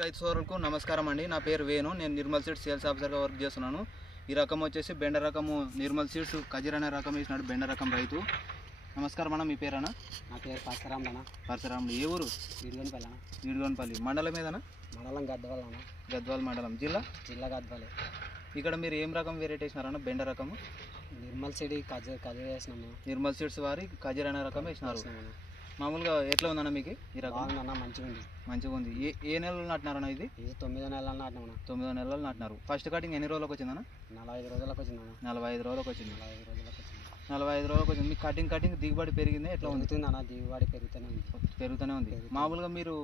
రైతు సోదరులకు నమస్కారం అండి. నా పేరు వేణు. నేను నిర్మల్ సీడ్స్ సేల్స్ ఆఫీసర్గా వర్క్ చేస్తున్నాను. ఈ రకం వచ్చేసి బెండ రకము నిర్మల్ సీడ్స్ ఖజీర్ అనే రకం వేసినాడు బెండ రకం రైతు. నమస్కారం అన్న, మీ పేరు అన్న? నా పేరు పరశురాములు అన్న. పరశురాములు. ఏ ఊరు? వీడిగోనపల్లి అన్న. వీడిగోనపల్లి మండలం ఏదన్నా? మండలం గద్వాల అన్న. గద్వాల మండలం. జిల్లా గద్వాలే. ఇక్కడ మీరు ఏం రకం వెరైటీ వేసినారన్న? బెండ రకము నిర్మల్ సీడ్ ఖజీర్ వేసినాము. నిర్మల్ సీడ్స్ వారి ఖజీర్ అనే రకం వేసినారు. మామూలుగా ఎట్లా ఉందన్న మీకు ఈ రకం? బాగుందన్న, మంచిగా ఉంది. మంచిగా ఉంది. ఏ నెలలో నాటినారన్న ఇది? ఇది 9వ నెలలు నాటినామన్న. 9వ నెలలు నాటినారు. ఫస్ట్ కటింగ్ ఎన్ని రోజులకు వచ్చిందన్న? 45 రోజులకు వచ్చిందన్న. 45 రోజులకు వచ్చింది. 45 రోజులకు వచ్చింది. 45 రోజులకు వచ్చింది. మీకు కటింగ్ దిగుబడి పెరిగింది? ఎట్లా ఉంది? అన్న, దిగుబడి పెరుగుతూనే ఉంది. మామూలుగా మీరు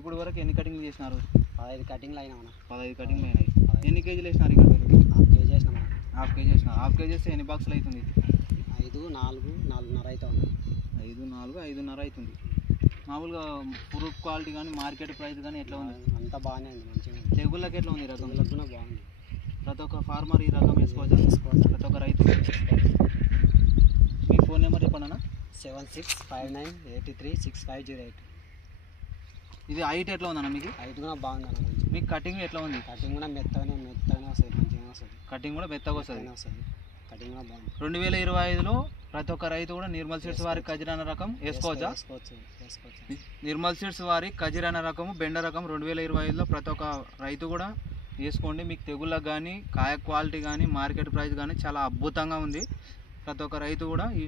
ఇప్పుడు వరకు ఎన్ని కటింగ్లు చేసినారు? 15 కటింగ్లు అయినామన్న. 15 కటింగ్లు అయినాయి. ఎన్ని కేజీలు వేసినారు ఇక్కడ మీరు? హాఫ్ కేజీ వేసినామన్న. హాఫ్ కేజీ వేసినారు. హాఫ్ కేజీ వేస్తే ఎన్ని బాక్సులు అవుతుంది? 5, 4, 4.5 అవుతుంది. 5, 4, 5.5 అవుతుంది. మామూలుగా ఫ్రూట్ క్వాలిటీ కానీ మార్కెట్ ప్రైస్ కానీ ఎట్లా ఉంది? అంతా బాగానే ఉంది, మంచిగా ఉంది. తెగుళ్ళకి ఎట్లా ఉంది ఈ రకం? తెగుళ్ళకి కూడా బాగుంది. ప్రతి ఒక్క ఫార్మర్ ఈ రకం వేసుకోవచ్చా? ప్రతి ఒక్క రైతు. మీ ఫోన్ నెంబర్ చెప్పండి అన్న. 7659836508. ఇది హైట్ ఎట్లా ఉందన్న మీకు? హైట్ కూడా బాగుంది అన్న, మంచిగా. మీకు కటింగ్ ఎట్లా ఉంది? కటింగ్ కూడా మెత్తగానే వస్తుంది, మంచిగా వస్తుంది. కటింగ్ కూడా మెత్తగా వస్తుంది. కటింగ్ కూడా బాగుంది. 2025లో ప్రతి ఒక్క రైతు కూడా నిర్మల్ సీడ్స్ వారి ఖజీర్ అనే రకం వేసుకోవచ్చా? నిర్మల్ సీడ్స్ వారి ఖజీర్ అనే రకము బెండ రకం 2025లో ప్రతి ఒక్క రైతు కూడా వేసుకోండి. మీకు తెగుళ్ళకు కానీ కాయ క్వాలిటీ కానీ మార్కెట్ ప్రైస్ కానీ చాలా అద్భుతంగా ఉంది. ప్రతి ఒక్క రైతు కూడా ఈ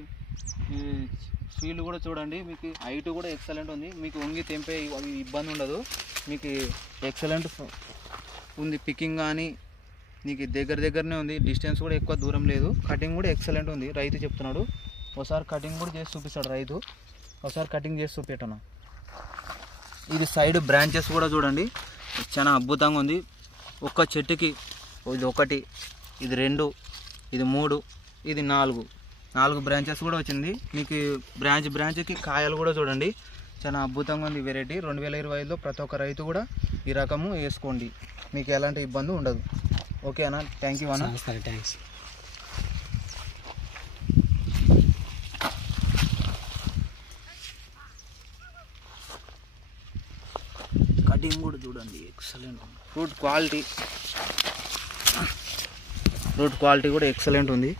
ఫీల్డ్ కూడా చూడండి. మీకు హైట్ కూడా ఎక్సలెంట్ ఉంది. మీకు వంగి తెంపే ఇబ్బంది ఉండదు. మీకు ఎక్సలెంట్ ఉంది. పికింగ్ కానీ నీకు దగ్గరనే ఉంది. డిస్టెన్స్ కూడా ఎక్కువ దూరం లేదు. కటింగ్ కూడా ఎక్సలెంట్ ఉంది. రైతు చెప్తున్నాడు. ఒకసారి కటింగ్ కూడా చేసి చూపిస్తాడు రైతు. ఒకసారి కటింగ్ చేసి చూపెట్టను. ఇది సైడ్ బ్రాంచెస్ కూడా చూడండి, చాలా అద్భుతంగా ఉంది. ఒక్క చెట్టుకి ఇది 1, ఇది 2, ఇది 3, ఇది 4 బ్రాంచెస్ కూడా వచ్చింది. మీకు బ్రాంచ్కి కాయలు కూడా చూడండి, చాలా అద్భుతంగా ఉంది వెరైటీ. 2025లో ప్రతి ఒక్క రైతు కూడా ఈ రకము వేసుకోండి. మీకు ఎలాంటి ఇబ్బంది ఉండదు. ఓకే అన్న, థ్యాంక్ యూ అన్న. థ్యాంక్స్. కటింగ్ కూడా చూడండి, ఎక్సలెంట్. ఫ్రూట్ క్వాలిటీ కూడా ఎక్సలెంట్ ఉంది.